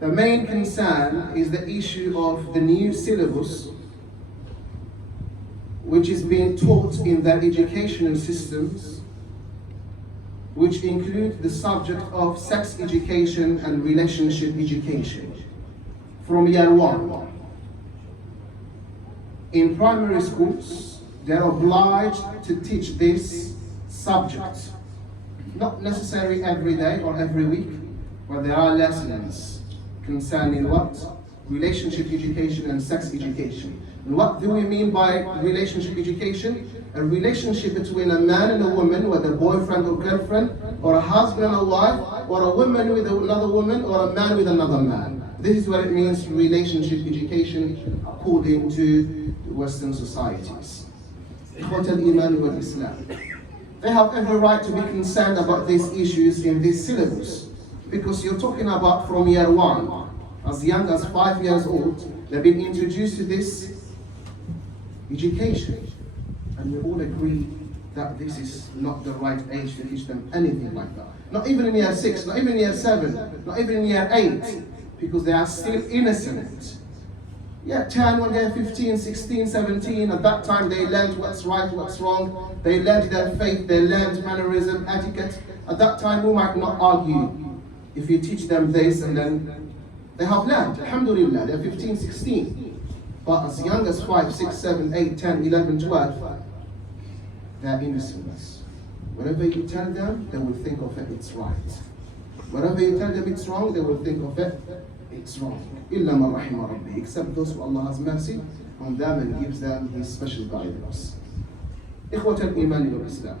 The main concern is the issue of the new syllabus which is being taught in their educational systems, which include the subject of sex education and relationship education from year 1. In primary schools, they're obliged to teach this subject, not necessarily every day or every week, but there are lessons concerning what? Relationship education and sex education. And what do we mean by relationship education? A relationship between a man and a woman, whether boyfriend or girlfriend, or a husband and a wife, or a woman with another woman, or a man with another man. This is what it means, relationship education, according to Western societies. Ikhwat al-Iman wal Islam. They have every right to be concerned about these issues in this syllabus, because you're talking about from year 1, as young as 5 years old, they've been introduced to this education. And we all agree that this is not the right age to teach them anything like that. Not even in year 6, not even in year 7, not even in year 8, because they are still innocent. Yeah, 10 when they're 15, 16, 17, at that time they learned what's right, what's wrong. They learned their faith, they learned mannerism, etiquette. At that time we might not argue if you teach them this, and then they have learned, alhamdulillah, they're 15, 16. But as young as 5, 6, 7, 8, 10, 11, 12, they're innocent. Whatever you tell them, they will think of it, it's right. Whatever you tell them it's wrong, they will think of it, it's wrong. Illa ma rahima rabbi, except those who Allah has mercy on them and gives them His special guidance. Ikhwat al-Iman wal Islam.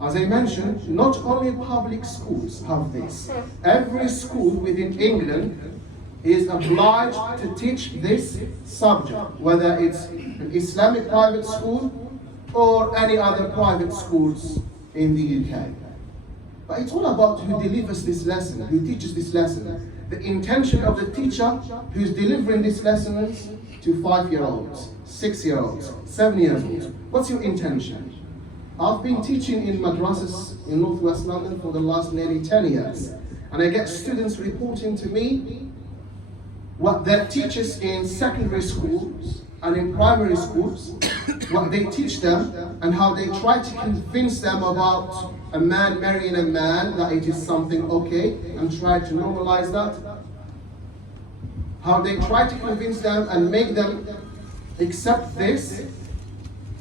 As I mentioned, not only public schools have this. Every school within England is obliged to teach this subject, whether it's an Islamic private school or any other private schools in the UK. But it's all about who delivers this lesson, who teaches this lesson. The intention of the teacher who's delivering this lesson is to 5-year-olds, 6-year-olds, 7-year-olds. What's your intention? I've been teaching in madrasas in Northwest London for the last nearly 10 years. And I get students reporting to me what their teachers in secondary schools and in primary schools, what they teach them and how they try to convince them about a man marrying a man, that it is something okay, and try to normalize that. How they try to convince them and make them accept this.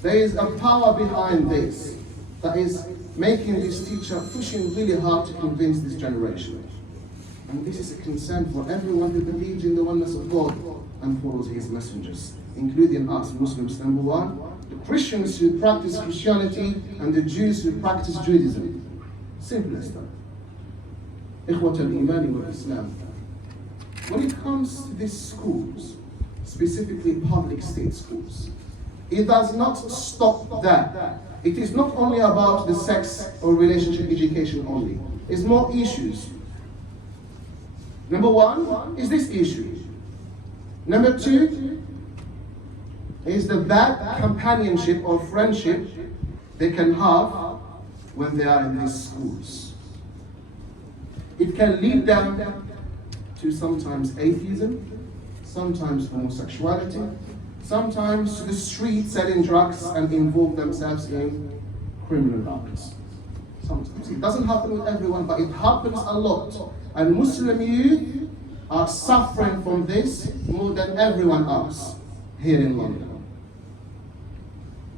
There is a power behind this that is making this teacher pushing really hard to convince this generation. And this is a concern for everyone who believes in the oneness of God and follows His messengers, including us Muslims, number one, the Christians who practice Christianity and the Jews who practice Judaism. Simple as that. Ikhwat al-Iman wal Islam. When it comes to these schools, specifically public state schools, it does not stop there. It is not only about the sex or relationship education only. It's more issues. Number one is this issue. Number two is the bad companionship or friendship they can have when they are in these schools. It can lead them to sometimes atheism, sometimes homosexuality, sometimes to the street selling drugs and involve themselves in criminal acts. Sometimes. It doesn't happen with everyone, but it happens a lot. And Muslim youth are suffering from this more than everyone else here in London.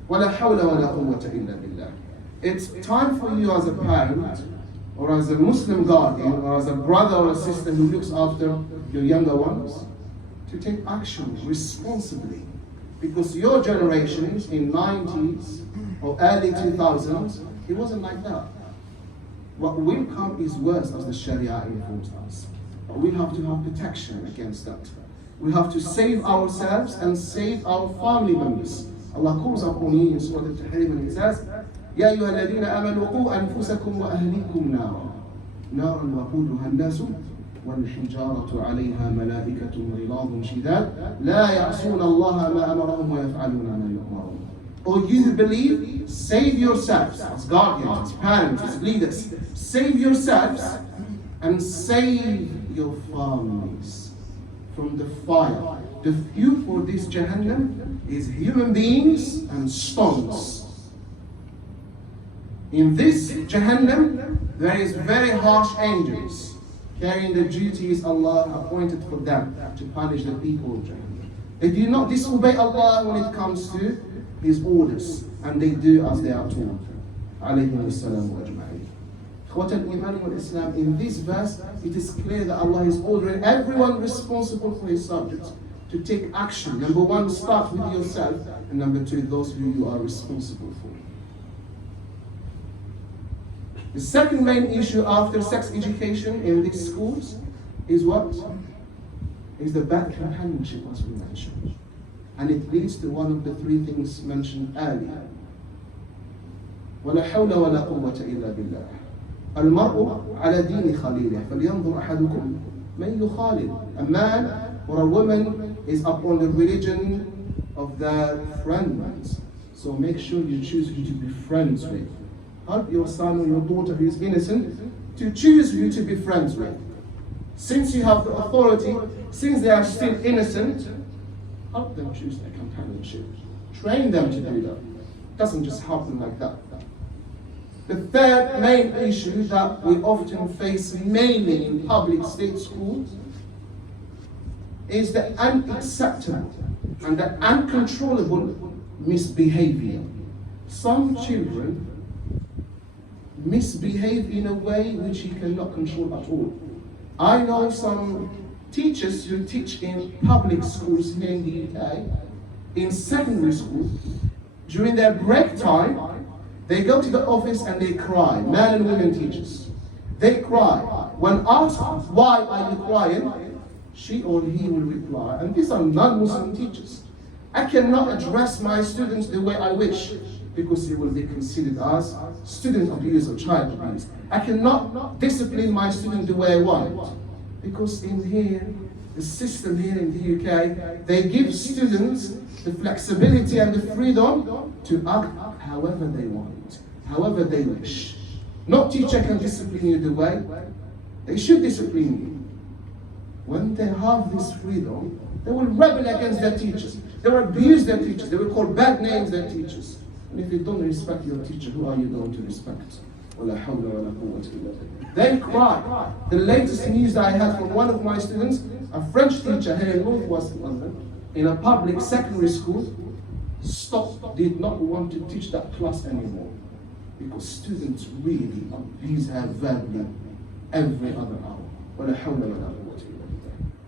وَلَا حَوْلَ وَلَا قُوَّةَ إِلَّا بِاللَّهِ. It's time for you as a parent, or as a Muslim guardian, or as a brother or a sister who looks after your younger ones, to take action responsibly. Because your generations in 90s or early 2000s, it wasn't like that. What will come is worse as the Sharia informs us. But we have to have protection against that. We have to save ourselves and save our family members. Allah calls upon you in Surah Al-Tahrim and He says, يَا أَيُّهَا الَّذِينَ آمَنُوا قُوا أَنفُسَكُمْ وَأَهْلِيكُمْ نَارًا نَارًا وَقُودُهَا النَّاسُ وَالْحِجَارَةُ عَلَيْهَا مَلَائِكَةٌ غِلَاظٌ شِدَادٌ لَا يَعْصُونَ اللَّهَ مَا أَمَرَهُمْ وَيَفْعَلُونَ مَا يُؤْمَرُونَ. O you who believe, save yourselves as guardians, as parents, as leaders. Save yourselves and save your families from the fire. The fuel for this Jahannam is human beings and stones. In this Jahannam, there is very harsh angels carrying the duties Allah appointed for them to punish the people of Jahannam. They do not disobey Allah when it comes to His orders, and they do as they are told. Alayhim as-salam wa ajma'in. Ikhwatan iman wal Islam, in this verse, it is clear that Allah is ordering everyone responsible for His subjects to take action. Number one, start with yourself, and number two, those who you are responsible for. The second main issue after sex education in these schools is what? Is the bad companionship, as we mentioned. And it leads to one of the three things mentioned earlier. ولا حول ولا قوة إلا بالله. المرء على دين خليله فلينظر أحدكم من يخالل. A man or a woman is upon the religion of their friends. So make sure you choose who to be friends with. Help your son or your daughter who is innocent to choose who to be friends with. Since you have the authority, since they are still innocent, help them choose their companionship. Train them to do that. It doesn't just happen like that. The third main issue that we often face mainly in public state schools is the unacceptable and the uncontrollable misbehavior. Some children misbehave in a way which you cannot control at all. I know some teachers who teach in public schools here in the UK, in secondary school, during their break time, they go to the office and they cry, men and women teachers. They cry. When asked, why are you crying? She or he will reply, and these are non-Muslim teachers, I cannot address my students the way I wish, because it will be considered as student abuse or child abuse. I cannot discipline my student the way I want, because in here, the system here in the UK, they give students the flexibility and the freedom to act however they want, however they wish. No teacher can discipline you the way they should discipline you. When they have this freedom, they will rebel against their teachers. They will abuse their teachers. They will call bad names their teachers. And if you don't respect your teacher, who are you going to respect? They cry. The latest news that I had from one of my students, a French teacher here in Northwest London, in a public secondary school, did not want to teach that class anymore, because students really abuse her verbally every other hour.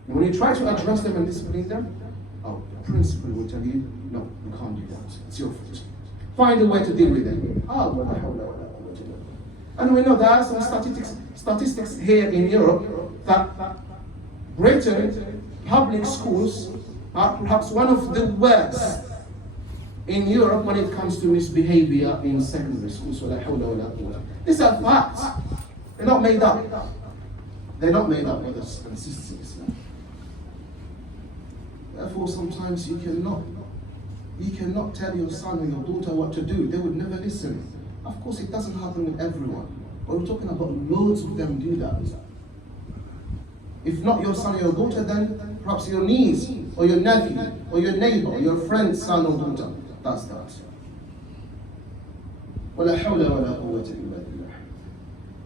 And when you try to address them and discipline them, the principal will tell you, no, you can't do that. It's your fault. Find a way to deal with them. And we know there are some statistics here in Europe that Britain public schools are perhaps one of the worst in Europe when it comes to misbehavior in secondary schools. These are facts. They're not made up. They're not made up, brothers and sisters in Islam. Therefore, sometimes you cannot tell your son or your daughter what to do. They would never listen. Of course, it doesn't happen with everyone. But we're talking about loads of them do that. If not your son or your daughter, then perhaps your niece or your nephew or your neighbor or your friend's son or daughter does that.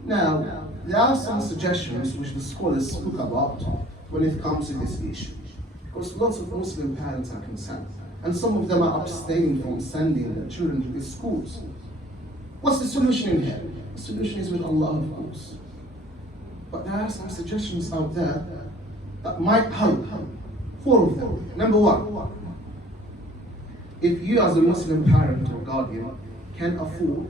Now, there are some suggestions which the scholars spoke about when it comes to this issue. Because lots of Muslim parents are concerned, and some of them are abstaining from sending their children to these schools. What's the solution in here? The solution is with Allah, of course. But there are some suggestions out there that might help. 4 of them. Number 1, if you as a Muslim parent or guardian can afford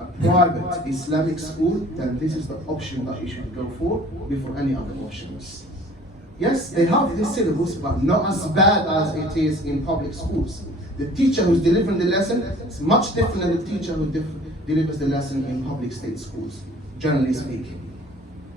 a private Islamic school, then this is the option that you should go for before any other options. Yes, they have this syllabus, but not as bad as it is in public schools. The teacher who's delivering the lesson is much different than the teacher who delivers the lesson in public state schools, generally speaking.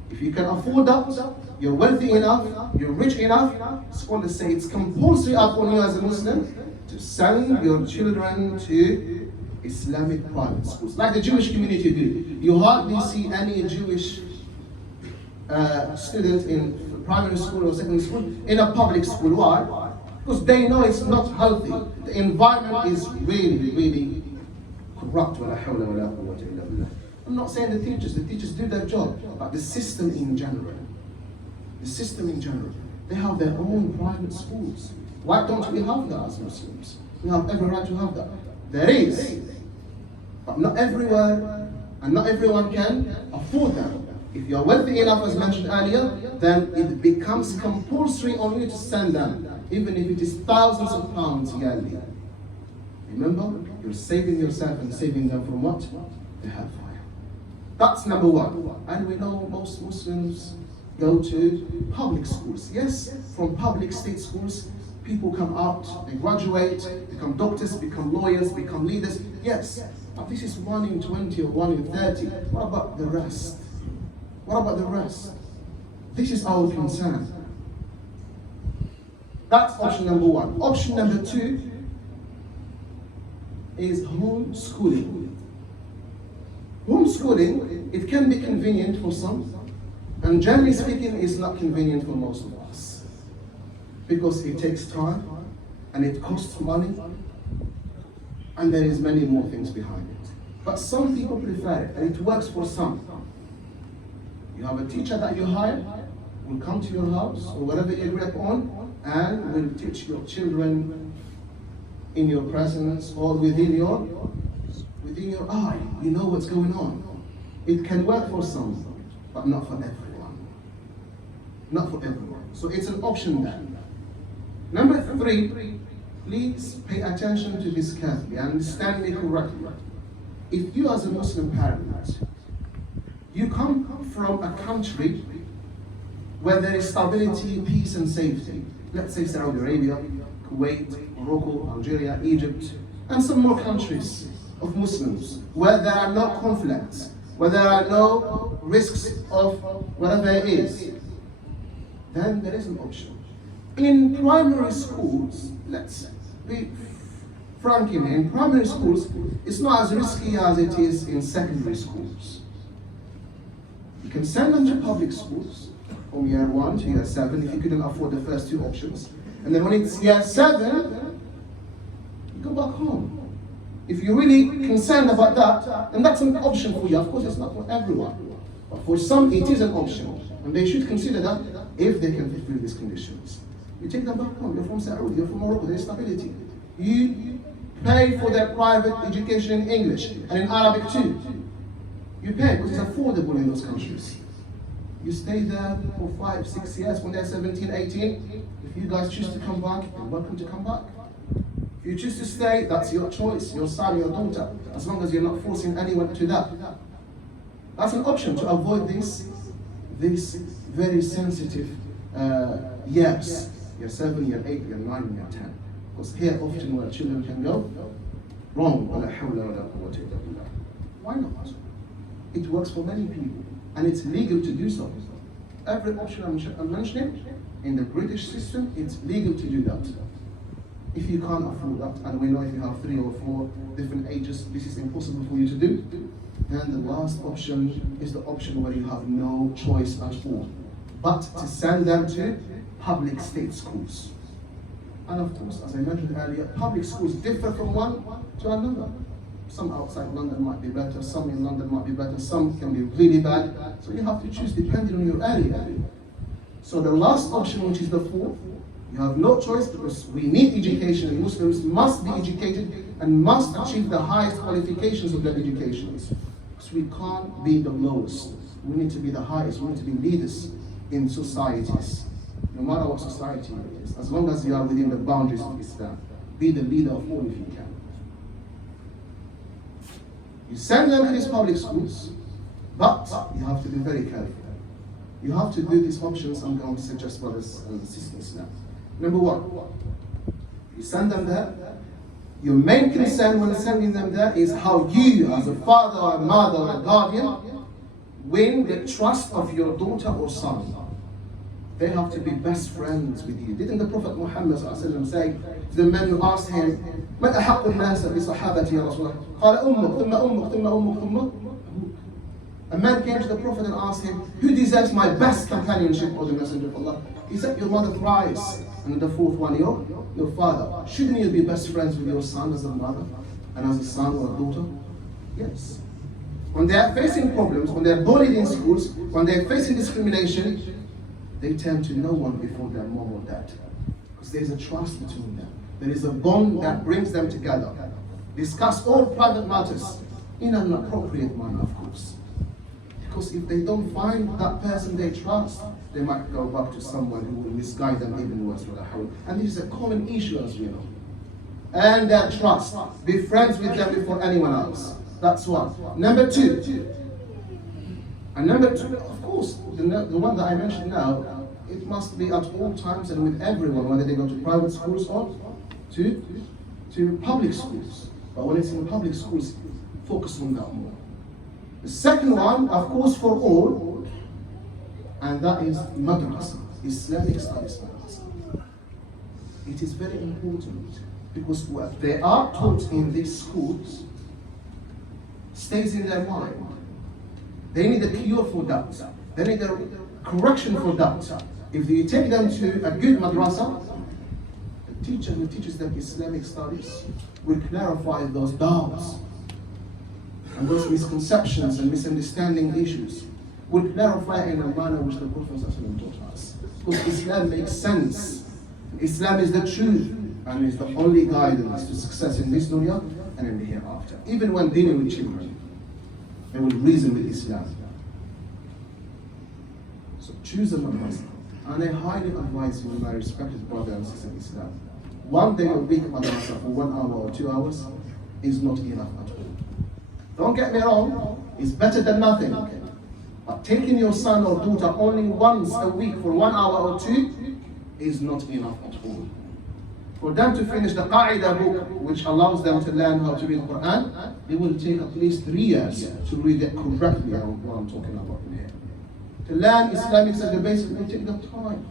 If you can afford that, you're wealthy enough, you're rich enough, scholars say it's compulsory upon you as a Muslim to send your children to Islamic private schools, like the Jewish community do. You hardly see any Jewish student in primary school or secondary school in a public school. Why? Because they know it's not healthy. The environment is really, really corrupt. I'm not saying the teachers do their job, but the system in general. The system in general. They have their own private schools. Why don't we have that as Muslims? We have every right to have that. There is, but not everywhere, and not everyone can afford them. If you are wealthy enough, as mentioned earlier, then it becomes compulsory on you to send them, even if it is thousands of pounds yearly. Remember, you're saving yourself and saving them from what? The hellfire. That's number one. And we know most Muslims go to public schools. Yes, from public state schools, people come out, they graduate, become doctors, become lawyers, become leaders. Yes, but this is 1 in 20 or 1 in 30. What about the rest? What about the rest? This is our concern. That's option number one. Option number two is homeschooling. Homeschooling, it can be convenient for some, and generally speaking, it's not convenient for most of us. Because it takes time, and it costs money, and there is many more things behind it. But some people prefer it, and it works for some. You have a teacher that you hire, will come to your house, or whatever you agree upon, and will teach your children in your presence, or within your eye. You know what's going on. It can work for some, but not for everyone. Not for everyone. So it's an option then. Number three, please pay attention to this carefully and understand me correctly. If you as a Muslim parent, you come from a country where there is stability, peace and safety, let's say Saudi Arabia, Kuwait, Morocco, Algeria, Egypt, and some more countries of Muslims where there are no conflicts, where there are no risks of whatever it is, then there is an option. In primary schools, let's be frank in primary schools, it's not as risky as it is in secondary schools. You can send them to public schools from year 1 to year 7 if you couldn't afford the first two options. And then when it's year 7, you go back home. If you're really concerned about that, then that's an option for you. Of course, it's not for everyone. But for some, it is an option. And they should consider that if they can fulfill these conditions. You take them back home. You're from Saudi, you're from Morocco, there's stability. You pay for their private education in English and in Arabic too. You pay because it's affordable in those countries. You stay there for 5, 6 years. When they're 17, 18, if you guys choose to come back, you're welcome to come back. If you choose to stay, that's your choice, your son, your daughter, as long as you're not forcing anyone to that. That's an option to avoid these very sensitive years. Year 7, year 8, year 9, year 10. Because here often where children can go wrong. Why not? It works for many people, and it's legal to do so. Every option I'm mentioning, in the British system, it's legal to do that. If you can't afford that, and we know if you have 3 or 4 different ages, this is impossible for you to do, then the last option is the option where you have no choice at all, but to send them to public state schools. And of course, as I mentioned earlier, public schools differ from one to another. Some outside London might be better, some in London might be better, some can be really bad. So you have to choose depending on your area. So the last option, which is the 4th, you have no choice because we need education, and Muslims must be educated and must achieve the highest qualifications of their educations. Because we can't be the lowest. We need to be the highest, we need to be leaders in societies. No matter what society it is, as long as you are within the boundaries of Islam, be the leader of all if you can. You send them to these public schools, but you have to be very careful. You have to do these options I'm going to suggest, brothers and sisters now. Number 1, you send them there. Your main concern when sending them there is how you, as a father or a mother or a guardian, win the trust of your daughter or son. They have to be best friends with you. Didn't the Prophet Muhammad say to the men who asked him, من أحق الناس بصحابتي يا رسول الله؟ قال أمك ثم أمك ثم أمك ثم A man came to the Prophet and asked him, who deserves my best companionship, O the Messenger of Allah? He said, your mother thrice. And the fourth one, your father. Shouldn't you be best friends with your son as a mother and as a son or a daughter? Yes. When they are facing problems, when they are bullied in schools, when they are facing discrimination, they turn to no one before their mom or dad. Because there is a trust between them. There is a bond that brings them together. Discuss all private matters in an appropriate manner, of course. Because if they don't find that person they trust, they might go back to someone who will misguide them even worse. And this is a common issue, as we know. And their trust. Be friends with them before anyone else. That's one. Number two. And number two, of course, the one that I mentioned now, it must be at all times and with everyone, whether they go to private schools or to public schools. But when it's in public schools, focus on that more. The second one, of course, for all, and that is madrasa, Islamic studies madrasa. It is very important because what they are taught in these schools stays in their mind. They need a cure for that. They need a correction for that. If you take them to a good madrasa, the teacher who teaches them Islamic studies will clarify those doubts and those misconceptions and misunderstanding issues, will clarify in a manner which the Prophet taught us. Because Islam makes sense. Islam is the truth and is the only guidance to success in this dunya and in the hereafter. Even when dealing with children, they will reason with Islam. So choose a madrasa. And I highly advise you, my respected brother and sister in Islam, one day a week madrasa for 1 hour or 2 hours is not enough at all. Don't get me wrong, it's better than nothing. But taking your son or daughter only once a week for 1 hour or 2 is not enough at all. For them to finish the Qa'idah book, which allows them to learn how to read the Quran, it will take at least 3 years to read it correctly, what I'm talking about here. To learn Islamic at the basic will take them time.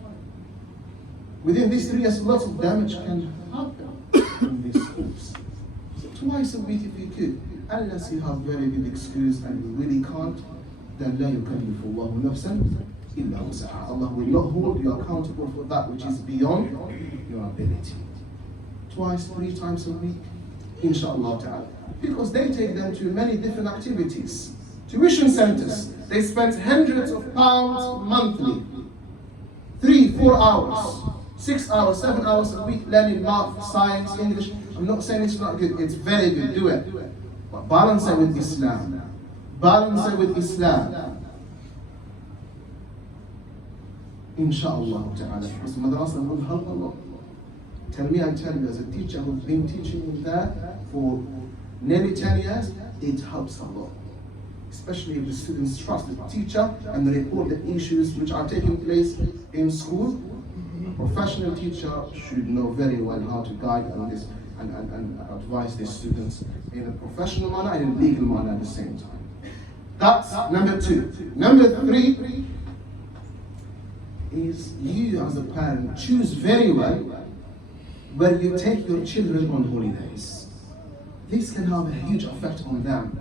Within these 3 years, lots of damage can happen in these schools. So twice a week if you could, unless you have very good excuse and you really can't, then لا يكلف الله نفسا إلا وسعها. Allah will not hold you accountable for that which is beyond your ability. Twice, 3 times a week, inshallah ta'ala. Because they take them to many different activities. Tuition centers, they spend hundreds of pounds monthly. 3, 4 hours, 6 hours, 7 hours a week learning math, science, English. I'm not saying it's not good, it's very good, do it. But balance it with Islam. Balance it with Islam. Inshallah ta'ala. Because madrasa will help a lot. Tell me, I tell you, as a teacher who's been teaching that for nearly 10 years, it helps a lot. Especially if the students trust the teacher and they report the issues which are taking place in school. A professional teacher should know very well how to guide on this and advise the students in a professional manner and in a legal manner at the same time. That's number 2. Number 3 is you as a parent choose very well where you take your children on holidays. This can have a huge effect on them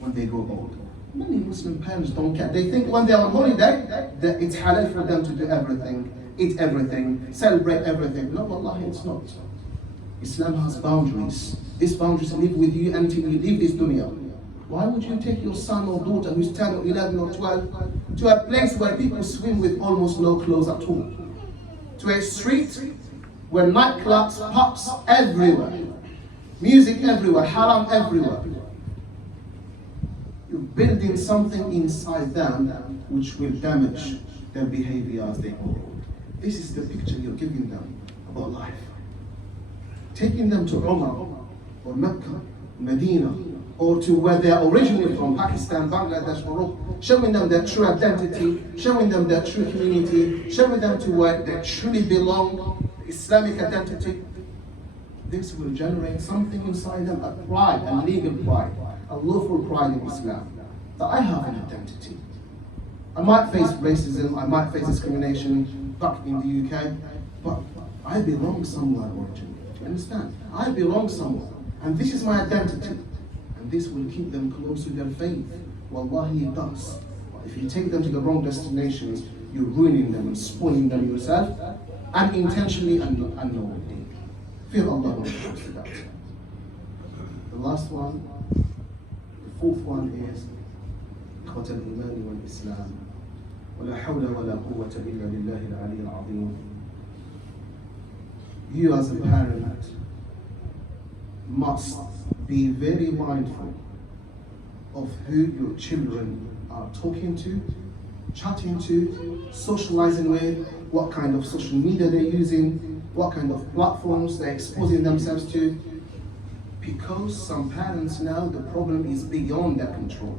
when they grow old. Many Muslim parents don't care. They think when they're on holiday, that it's halal for them to do everything, eat everything, celebrate everything. No, wallahi, it's not. Islam has boundaries. These boundaries live with you until you leave this dunya. Why would you take your son or daughter who's 10 or 11 or 12 to a place where people swim with almost no clothes at all? To a street where nightclubs, pubs everywhere, music everywhere, haram everywhere. You're building something inside them which will damage their behavior as they grow old. This is the picture you're giving them about life. Taking them to Umrah or Mecca, Medina, or to where they are originally from, Pakistan, Bangladesh, Morocco, showing them their true identity, showing them their true community, showing them to where they truly belong, Islamic identity. This will generate something inside them, a pride, a legal pride, a lawful pride in Islam, that I have an identity. I might face racism, I might face discrimination back in the UK, but I belong somewhere originally. Do you understand? I belong somewhere, and this is my identity. And this will keep them close to their faith, Wallahi, it does. But if you take them to the wrong destinations, you're ruining them and spoiling them yourself, unintentionally and unknowingly. Fear Allah when it comes to that. The last one, the fourth one is إخوة الإيمان والإسلام ولا حول ولا قوة إلا بالله العلي العظيم. You as a parent must be very mindful of who your children are talking to, chatting to, socializing with, what kind of social media they're using, what kind of platforms they're exposing themselves to. Because some parents now, the problem is beyond their control.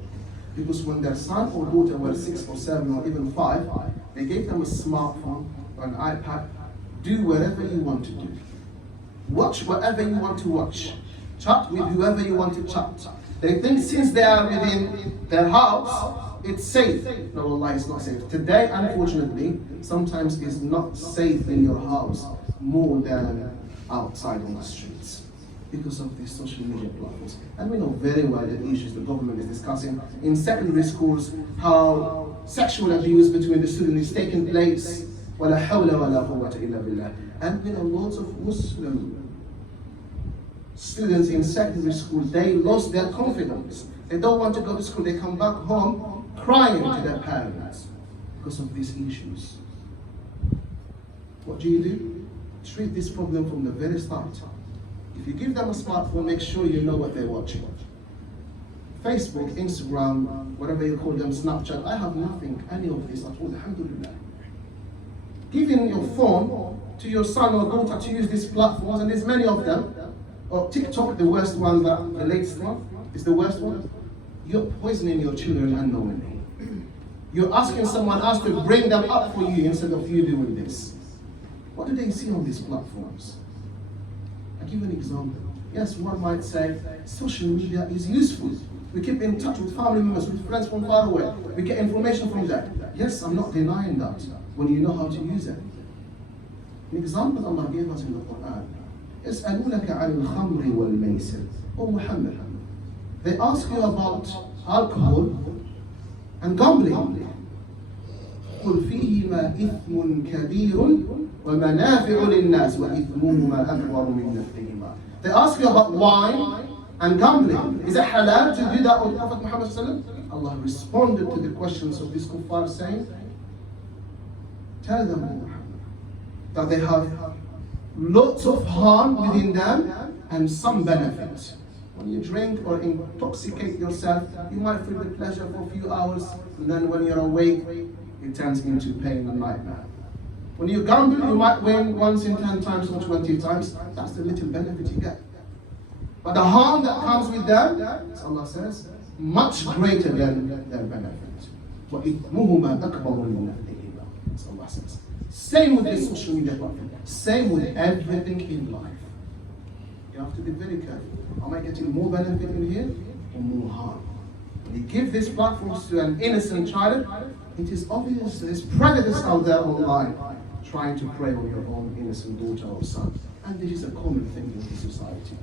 Because when their son or daughter were 6 or 7 or even 5, they gave them a smartphone or an iPad. Do whatever you want to do. Watch whatever you want to watch. Chat with whoever you want to chat. They think since they are within their house, it's safe. No, Allah, it's not safe. Today, unfortunately, sometimes it's not safe in your house more than outside on the streets because of these social media platforms. And we know very well the issues the government is discussing in secondary schools, how sexual abuse between the students is taking place. وَلَا حَوْلَ وَلَا قُوَّةَ إِلَّا بِاللَّهِ. And we know lots of Muslim students in secondary school, they lost their confidence. They don't want to go to school. They come back home crying to their parents because of these issues. What do? Treat this problem from the very start. If you give them a smartphone, make sure you know what they're watching. Facebook, Instagram, whatever you call them, Snapchat, I have nothing, any of this at all, alhamdulillah. Giving your phone to your son or daughter to use these platforms, and there's many of them, or TikTok, the worst one, the latest one, is the worst one. You're poisoning your children unknowingly. You're asking someone else to bring them up for you instead of you doing this. What do they see on these platforms? I'll give you an example. Yes, one might say, social media is useful. We keep in touch with family members, with friends from far away. We get information from that. Yes, I'm not denying that, when you know how to use it. An example Allah gave us in the Quran. يسألونك عن الخمر والميسر. Oh Muhammad, they ask you about alcohol and gambling. قل فيهما إثم كبير ومنافع للناس وإثمهما أكبر من نفعهما. They ask you about wine and gambling. Is it halal to do that with Prophet Muhammad sallallahu alaihi wasallam? Allah responded to the questions of these kuffar saying, tell them, Muhammad, that they have lots of harm within them and some benefit. When you drink or intoxicate yourself, you might feel the pleasure for a few hours, and then when you're awake, it turns into pain and nightmare. When you gamble, you might win once in 10 times or 20 times. That's the little benefit you get. But the harm that comes with them, as Allah says, much greater than their benefit. وَإِثْمُهُمَا أَكْبَرُ مِنْ نَفْعِهِمَا, as Allah says. Same with the social media platform. Same with everything in life. You have to be very careful. Am I getting more benefit in here or more harm? When you give these platforms to an innocent child, it is obvious there's predators out there online trying to prey on your own innocent daughter or son. And this is a common thing in this society.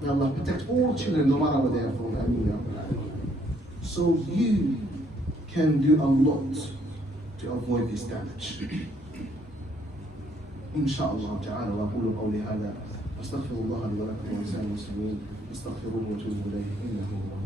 May Allah protect all children no matter where they are from. So you can do a lot to avoid this damage. إن شاء الله تعالى وأقول قولي هذا أستغفر الله لي ولكم ولسائر المسلمين استغفروه وتوبوا إليه إنه هو